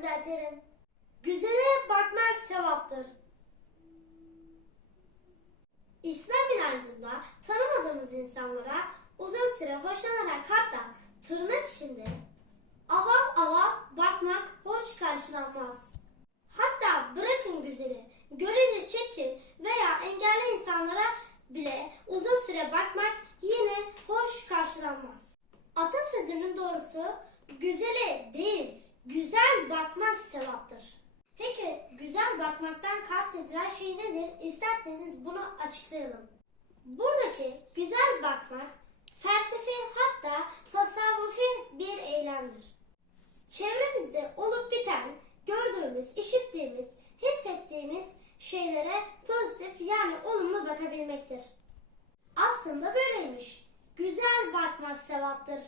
düzeltirim. Güzele bakmak sevaptır. İslam inancında tanımadığımız insanlara uzun süre hoşlanarak hatta tırnak içinde avam avam bakmak hoş karşılanmaz. Hatta bırakın güzeli, görece çirkin veya engelli insanlara bile uzun süre bakmak yine hoş karşılanmaz. Atasözünün doğrusu güzele değil, bakmak sevaptır. Peki güzel bakmaktan kastedilen şey nedir? İsterseniz bunu açıklayalım. Buradaki güzel bakmak felsefi hatta tasavvufi bir eylemdir. Çevremizde olup biten, gördüğümüz, işittiğimiz, hissettiğimiz şeylere pozitif yani olumlu bakabilmektir. Aslında böyleymiş. Güzel bakmak sevaptır.